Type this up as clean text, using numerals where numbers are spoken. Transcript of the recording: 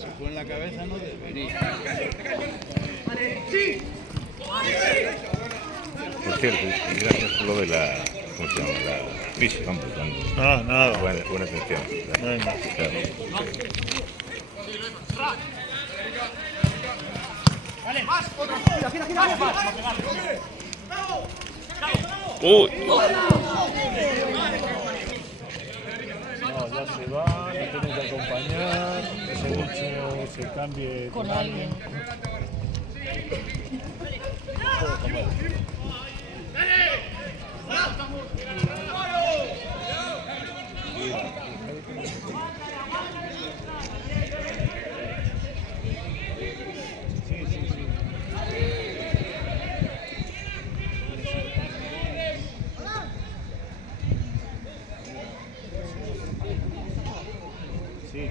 Se fue en la cabeza, no debería. Por cierto, gracias por lo de la... ¿Cómo se llama? La ficha, hombre. Ah, nada. Buena atención. Venga. Claro. Uy. No, ya se va, le tienen que acompañar, que ese nicho se cambie con alguien. Sí.